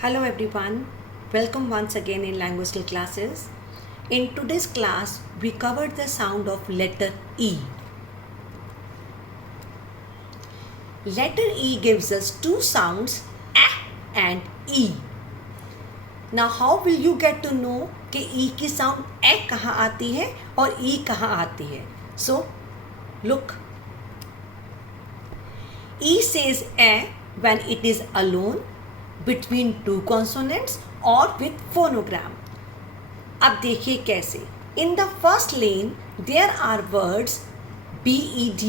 Hello everyone, welcome once again in language skill classes. In today's class, we covered the sound of letter E. Letter E gives us two sounds, A and E. Now how will you get to know कि E की sound A कहाँ आती है और E कहाँ आती है? So, look. E says A when it is alone, between two consonants or with phonogram. अब देखिए कैसे. In the first lane there are words bed,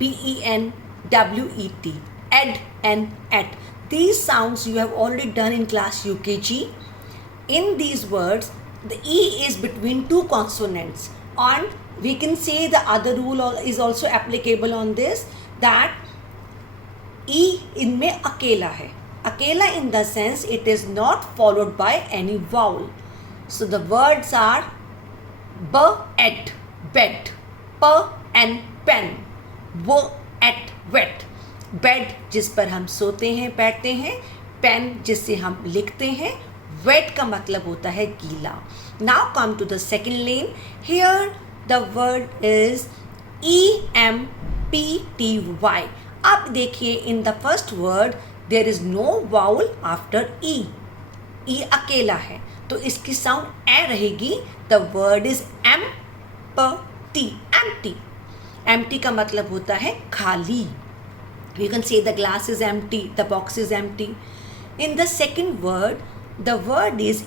ben, wet, ed and et. These sounds you have already done in class UKG. In these words the E is between two consonants, and we can say the other rule is also applicable on this, that E इनमें अकेला है. Akela in the sense it is not followed by any vowel. So the words are b, et, bed, p and pen, w, et, wet. Bed जिस पर हम सोते हैं बैठते हैं, पेन जिससे हम लिखते हैं, wet का मतलब होता है गीला. Now come to the second lane. Here the word is empty. अब देखिए in the first word there is no vowel after E. E अकेला है तो इसकी साउंड ए रहेगी. The word is empty. Empty. Empty का मतलब होता है खाली. You can say the glass is empty, the box is empty. In the second word, the word is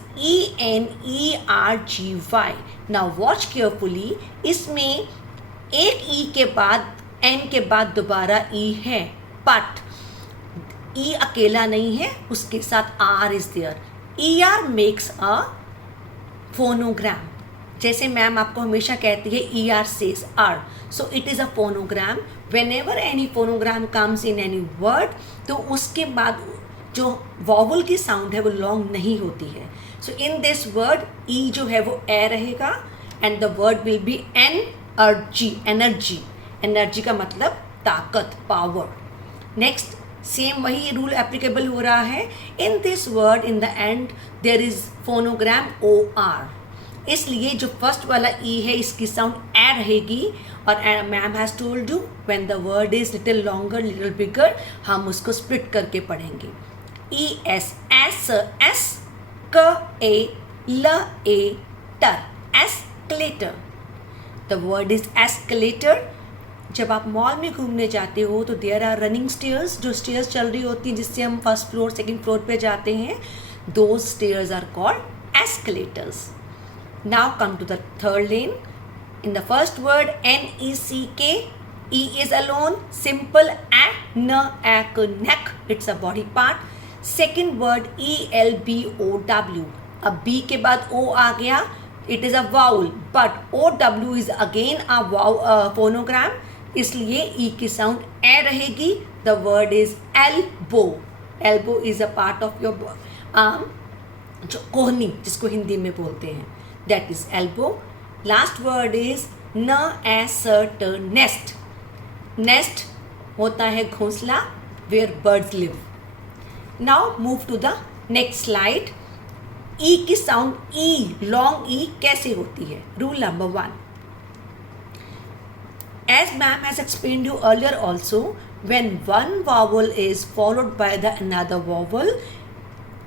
energy. Now watch carefully. इसमें एक E के बाद N के बाद दोबारा E है, but E अकेला नहीं है, उसके साथ R is there. ER makes a phonogram. जैसे मैम आपको हमेशा कहती है ER says R. So it is a phonogram. Whenever any phonogram comes in any word, तो उसके बाद जो vowel की sound है वो long नहीं होती है. So in this word E जो है वो A रहेगा and the word will be energy. Energy का मतलब ताकत, power. Next, सेम वही रूल एप्लीकेबल हो रहा है. In this word in the end there is phonogram OR. इसलिए जो फर्स्ट वाला E है इसकी साउंड ए रहेगी. और ma'am has told you when the word is little longer little bigger हम उसको स्प्लिट करके पढ़ेंगे. ES एस क ए ल ए टर escalator. The word is escalator. जब आप मॉल में घूमने जाते हो तो देयर आर रनिंग स्टेयर्स, जो स्टेयर्स चल रही होती हैं जिससे हम फर्स्ट फ्लोर सेकंड फ्लोर पे जाते हैं, those stairs are called escalators. Now come to the third lane. In the first word NECK, E is alone, simple न एक neck, it's a body part. Second word ELBOW. अब B के बाद O आ गया, it is a vowel, but OW is again a phonogram, इसलिए E की sound ए रहेगी. The word is elbow. Elbow is a part of your arm, जो कोहनी जिसको हिंदी में बोलते हैं, that is elbow. Last word is nest. Nest होता है घोंसला, where birds live. Now move to the next slide. E की साउंड E, लॉन्ग E कैसे होती है? Rule number 1. As ma'am has explained you earlier also, when one vowel is followed by the another vowel,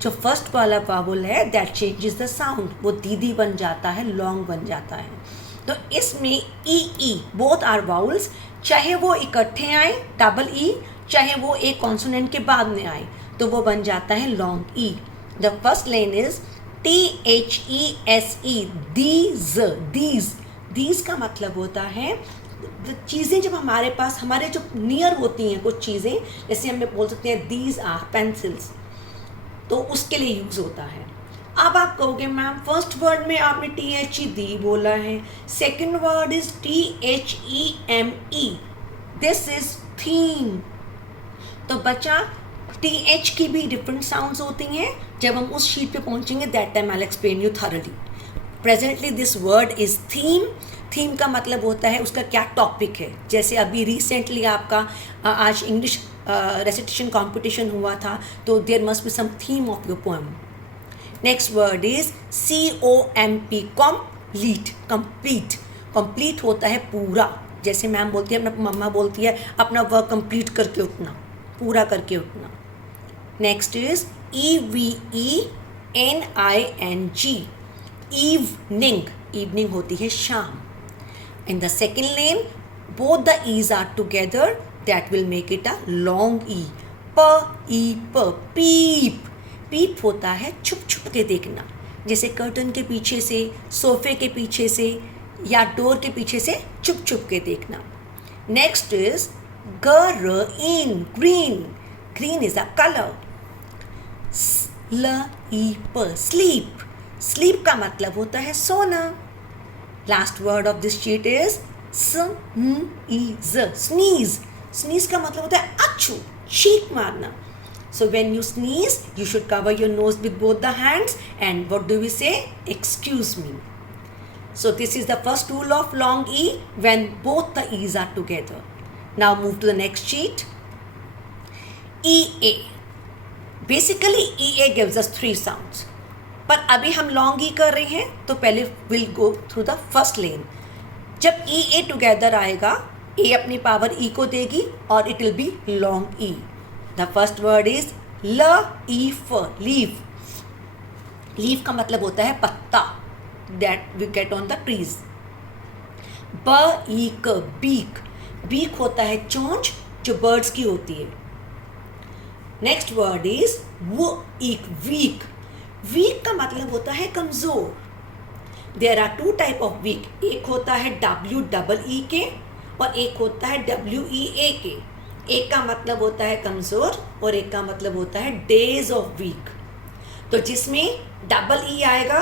जो first वाला vowel है that changes the sound, वो दीदी बन जाता है, लॉन्ग बन जाता है. तो इसमें E both are vowels, चाहे वो इकट्ठे आए डबल E, चाहे वो एक कॉन्सोनेंट के बाद में आए तो वो बन जाता है long E. The first lane is THESE, these का मतलब होता है चीज़ें जब हमारे पास हमारे जो नियर होती हैं कुछ चीज़ें, जैसे हम बोल सकते हैं दीज आर पेंसिल्स, तो उसके लिए यूज़ होता है. अब आप कहोगे मैम फर्स्ट वर्ड में आपने THE दी बोला है, second word is THEME, this is theme. तो बच्चा TH की भी डिफरेंट साउंड्स होती हैं. जब हम उस शीट पे पहुंचेंगे that time I will explain you thoroughly. Presently this word is theme. Theme का मतलब होता है उसका क्या टॉपिक है. जैसे अभी रिसेंटली आपका आज इंग्लिश रेसिटेशन कॉम्पिटिशन हुआ था, तो there must be some theme of your poem. Next word is COMP, complete. Complete, complete होता है पूरा. जैसे मैम बोलती है, अपना मम्मा बोलती है अपना वर्क कंप्लीट करके उठना, पूरा करके उठना. Next is EVENING, evening. Evening होती है शाम. In the second lane, both the E's are together. That will make it a long E. Peep. Peep होता है छुप छुप के देखना, जैसे कर्टन के पीछे से, सोफे के पीछे से या डोर के पीछे से छुप छुप के देखना. Next is green. Green is a color. Sleep. Sleep का मतलब होता है सोना. Last word of this sheet is sneeze. Sneeze का मतलब होता है achoo, छींक मारना. So when you sneeze, you should cover your nose with both the hands, and what do we say? Excuse me. So this is the first rule of long E when both the E's are together. Now move to the next sheet. EA. Basically EA gives us 3 sounds. पर अभी हम long ई कर रहे हैं, तो पहले will go through the first lane. जब EA together आएगा, ए अपनी पावर ई को देगी और it will be long E. The first word is leaf. Leaf का मतलब होता है पत्ता, that we get on the trees. Beak. Beak होता है चोंच, जो बर्ड्स की होती है. Next word is weak. Weak का मतलब होता है कमज़ोर. There are 2 type of weak. एक होता है WEE और एक होता है WEA. एक का मतलब होता है कमज़ोर और एक का मतलब होता है डेज ऑफ वीक. तो जिसमें EE आएगा,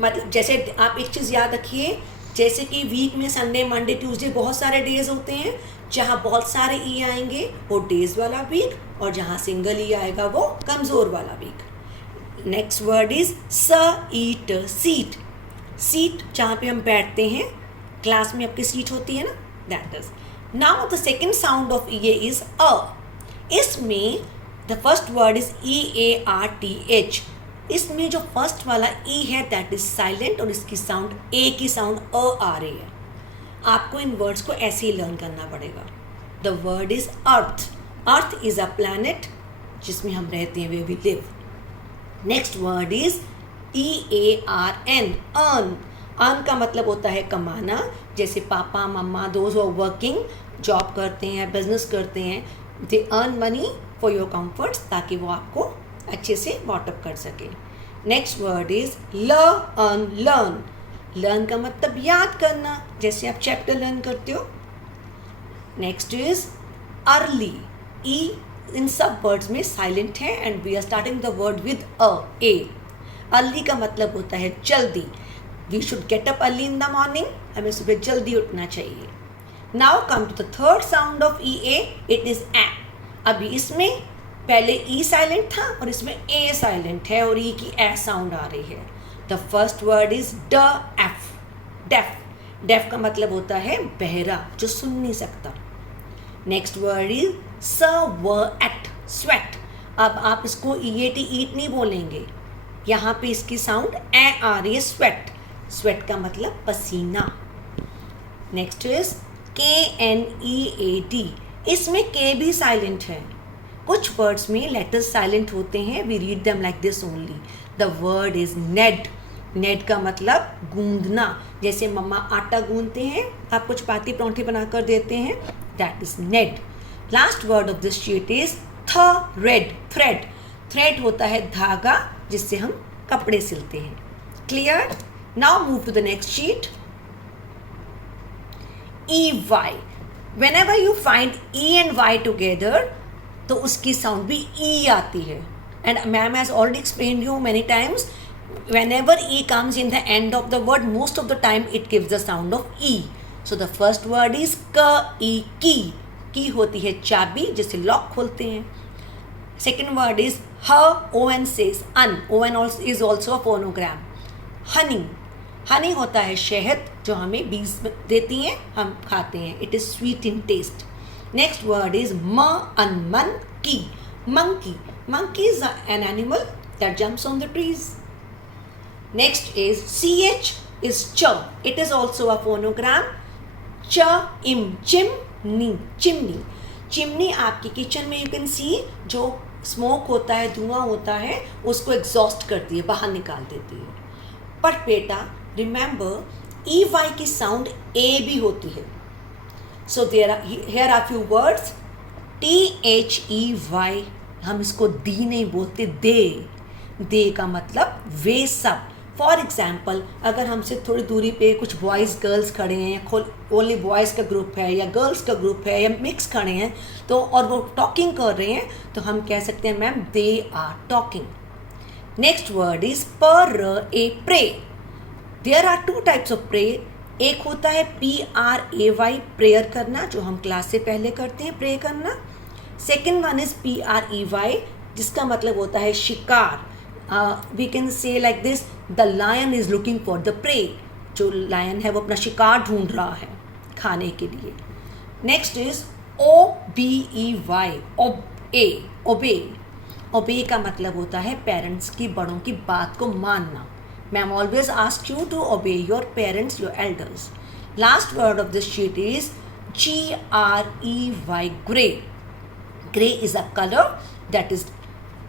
मतलब जैसे आप एक चीज़ याद रखिए, जैसे कि वीक में संडे, मंडे, ट्यूसडे बहुत सारे डेज होते हैं. जहाँ बहुत सारे ई आएंगे वो डेज वाला वीक, और जहाँ सिंगल ई आएगा वो कमज़ोर वाला weak. Next word is seat. Seat जहाँ पे हम बैठते हैं, क्लास में आपकी सीट होती है ना, that is. Now the second sound of EA is a. इसमें the first word is EARTH. इसमें जो फर्स्ट वाला ई है दैट इज साइलेंट, और इसकी साउंड ए की साउंड अ आ रही है. आपको इन वर्ड्स को ऐसे ही लर्न करना पड़ेगा. The word is earth. Earth is a planet जिसमें हम रहते हैं, where we live. Next word is EARN, earn. Earn का मतलब होता है कमाना. जैसे पापा मम्मा, दोज आर वर्किंग, जॉब करते हैं, बिजनेस करते हैं, they earn money for your comforts, ताकि वो आपको अच्छे से वॉटअप कर सके. Next word is learn. Learn का मतलब याद करना, जैसे आप चैप्टर लर्न करते हो. Next is early. ई इन सब वर्ड्स में साइलेंट है, and we are starting the word with A. Early का मतलब होता है जल्दी. We should get up early in the morning. हमें सुबह जल्दी उठना चाहिए. Now come to the third sound of EA. It is A. अभी इसमें पहले ई साइलेंट था और इसमें ए साइलेंट है, और ई की ए साउंड आ रही है. The first word is deaf. Deaf का मतलब होता है बहरा, जो सुन नहीं सकता. Next word is sweat. अब आप इसको EAT ईट नहीं बोलेंगे, यहाँ पे इसकी साउंड ए आ रही है, स्वेट. स्वेट का मतलब पसीना. Next is KNEAD. इसमें के भी साइलेंट है. कुछ वर्ड्स में लेटर्स साइलेंट होते हैं, we read them like this only. The word is knead. Knead का मतलब गूंदना. जैसे मम्मा आटा गूंदते हैं, आप कुछ चपाती परांठे बनाकर देते हैं, that is knead. Last word of this sheet is thread. Thread होता है धागा, जिससे हम कपड़े सिलते हैं. Clear? Now move to the next sheet. EY. Whenever you find E and Y together, तो उसकी साउंड भी E आती है. And ma'am has already explained you many times, whenever E comes in the end of the word, most of the time it gives the sound of E. So the first word is key. की होती है चाबी, जिससे lock खोलते हैं. Second word is ON says un. ON is also a phonogram. Honey होता है शहद, जो हमें बीज देती हैं, हम खाते हैं. It is sweet in taste. Next word is monkey. Monkey. Monkey is an animal that jumps on the trees. Next is ch is ch. It is also a phonogram. ch im chimney. Chimney. Chimney आपकी kitchen में you can see जो smoke होता है, धुआं होता है, उसको exhaust करती है, बाहर निकाल देती है. पर बेटा रिमेंबर ई वाई की साउंड ए भी होती है. So here are few words. THEY, हम इसको दी नहीं बोलते, दे का मतलब वे सब. फॉर एग्जाम्पल अगर हमसे थोड़ी दूरी पे कुछ बॉयज़ गर्ल्स खड़े हैं, या ओनली बॉयज़ का ग्रुप है या गर्ल्स का ग्रुप है या मिक्स खड़े हैं, तो और वो टॉकिंग कर रहे हैं, तो हम कह सकते हैं ma'am they are talking. Next word is पर ए prey. There are two types of prey. एक होता है PRAY, प्रेयर करना, जो हम क्लास से पहले करते हैं, प्रे करना. सेकेंड वन इज PREY, जिसका मतलब होता है शिकार. We can say like this, the lion is looking for the prey. जो लायन है वो अपना शिकार ढूंढ रहा है खाने के लिए. नेक्स्ट इज OBEY, ओबे. ओबे का मतलब होता है पेरेंट्स की, बड़ों की बात को मानना. Ma'am always ask you to obey your parents, your elders. Last word of this sheet is GREY, grey. Grey is a color that is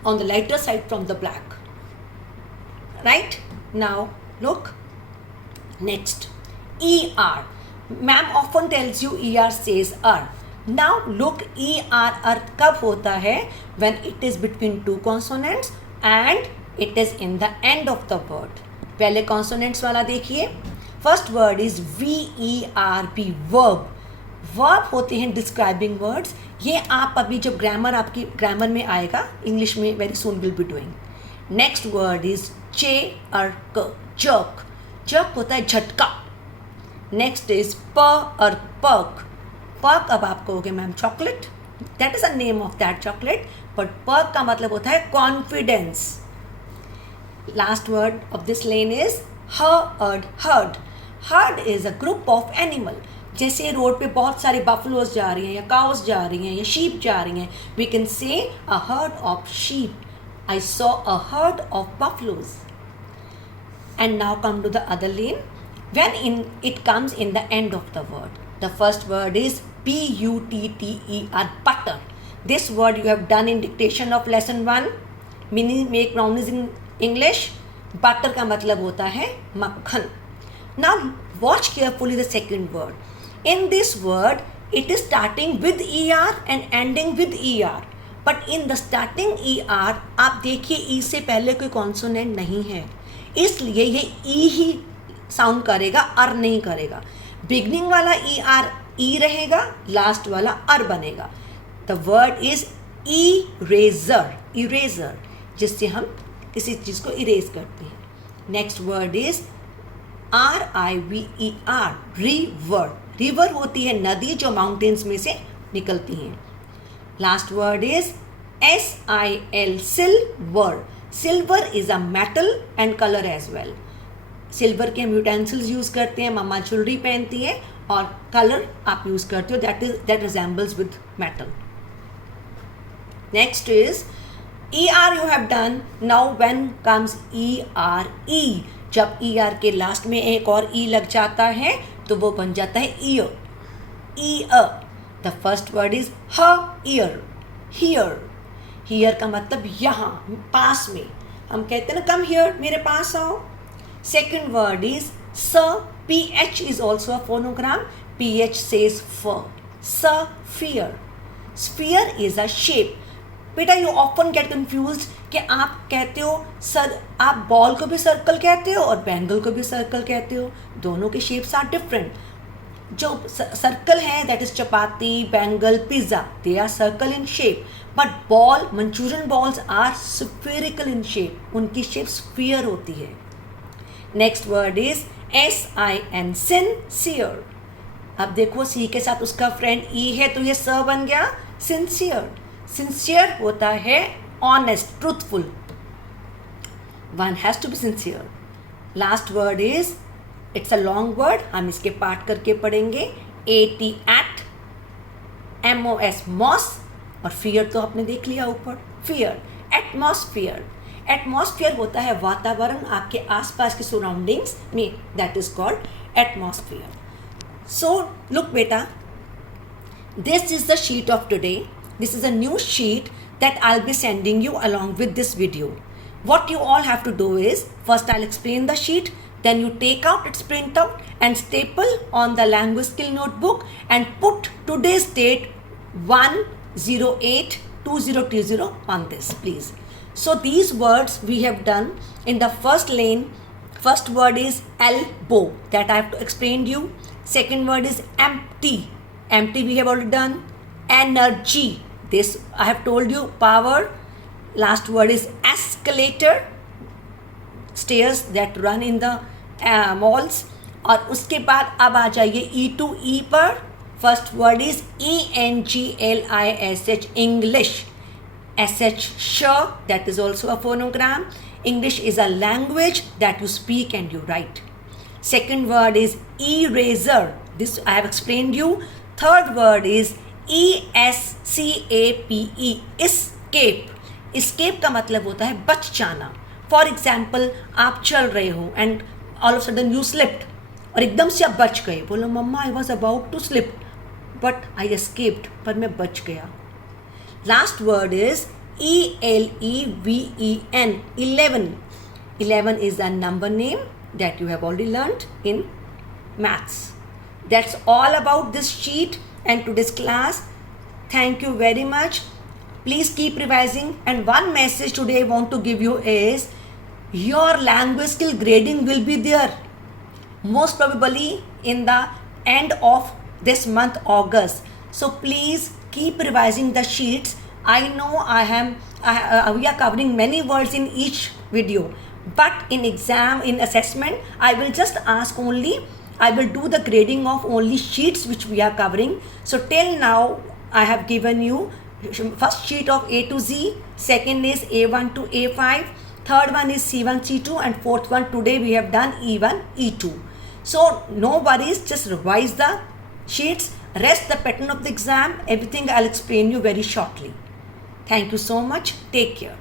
on the lighter side from the black. Right? Now look. Next, ER. Ma'am often tells you ER says er. Now look, ER कब होता है? When it is between two consonants and it is in the end of the word. पहले consonants वाला देखिए. First word is VERB, verb. Verb होते हैं describing words. ये आप अभी जब ग्रामर आपकी ग्रामर में आएगा इंग्लिश में, very soon will be doing. Next word is jerk. Jerk होता है झटका. Next is Perk. पर्क अब आप कहोगे ma'am chocolate, that is a name of that chocolate, but perk का मतलब होता है confidence. Last word of this lane is herd. Herd is a group of animal. जैसे रोड पे बहुत सारे बफलोज जा रही हैं या काउस जा रही हैं या शीप जा रही हैं, we can say a herd of sheep. I saw a herd of buffaloes. And now come to the other lane. When it comes in the end of the word, the first word is BUTTER, butter. This word you have done in dictation of lesson 1, meaning make nouns in English. Butter का मतलब होता है मक्खन. Now watch carefully the second word. In this word, it is starting with ER and ending with ER. But in the starting ER, आप देखिए E से पहले कोई कॉन्सोनेंट नहीं है, इसलिए ये E ही साउंड करेगा, अर नहीं करेगा. बिगनिंग वाला ER E रहेगा, लास्ट वाला अर बनेगा. द वर्ड इज इरेजर, जिससे हम किसी चीज़ को इरेज करते हैं. Next word is RIVER, river. River होती है नदी जो माउंटेन्स में से निकलती हैं. Last word is SIL, silver. Silver is a metal and colour as well. Silver के हम यूटेंसिल्स यूज़ करते हैं, मम्मा ज्वेलरी पहनती है, और कलर आप यूज़ करते हो, that resembles with metal. Next is ER you have done. Now when comes ERE, जब ER के लास्ट में एक और E लग जाता है तो वो बन जाता है year. Year. The first word is year. Here का मतलब यहाँ, पास में. हम कहते हैं ना कम हियर, मेरे पास आओ. Second word is PH is also a phonogram. PH says fur. Sphere. Sphere is a shape. बेटा यू ऑफन गेट कन्फ्यूज कि आप कहते हो सर, आप बॉल को भी सर्कल कहते हो और बैंगल को भी सर्कल कहते हो. दोनों के शेप्स आर डिफरेंट. जो सर्कल है that is chapati, bangle, pizza, they are circle in shape. But ball, Manchurian balls are spherical in shape. उनकी शेप स्फीयर होती है. Next word is SIN, sincere. अब देखो सी के साथ उसका फ्रेंड E है तो ये स बन गया सिंसियर. सिंसियर होता है honest, truthful. One has to be sincere. Last word is, it's a long word, हम इसके पार्ट करके पढ़ेंगे. AT, at, MOS मॉस, और फियर तो आपने देख लिया ऊपर, फियर. एटमॉस्फेयर, एटमॉस्फेयर होता है वातावरण, आपके आसपास के सराउंडिंग्स में, that is called atmosphere. So look बेटा, this is the sheet of today. This is a new sheet that I'll be sending you along with this video. What you all have to do is, first I'll explain the sheet, then you take out its printout and staple on the language skill notebook and put today's date 1/08/2020 on this, please. So these words we have done in the first lane. First word is elbow, that I have to explain to you. Second word is empty. Empty we have already done. Energy, this I have told you, power. Last word is escalator, stairs that run in the malls. और उसके बाद अब आ जाइए E to E पर. First word is ENGLISH, English. SH, sh, that is also a phonogram. English is a language that you speak and you write. Second word is eraser, this I have explained you. Third word is ESCAPE, escape. escape का मतलब होता है बच जाना. For example, आप चल रहे हो and all of sudden you slipped, और एकदम से आप बच गए. बोलो mama I was about to slip but I escaped, पर मैं बच गया. Last word is ELEVEN, 11. 11 is a number name that you have already learned in maths. That's all about this sheet and today's class. Thank you very much. Please keep revising. And one message today I want to give you is, your language skill grading will be there most probably in the end of this month, August. So please keep revising the sheets. I know we are covering many words in each video, but in exam, in assessment, I will just ask only, I will do the grading of only sheets which we are covering. So till now I have given you first sheet of A to Z, second is A1 to A5, third one is C1 C2, and fourth one today we have done E1 E2. So no worries, just revise the sheets. Rest the pattern of the exam, everything I'll explain you very shortly. Thank you so much. Take care.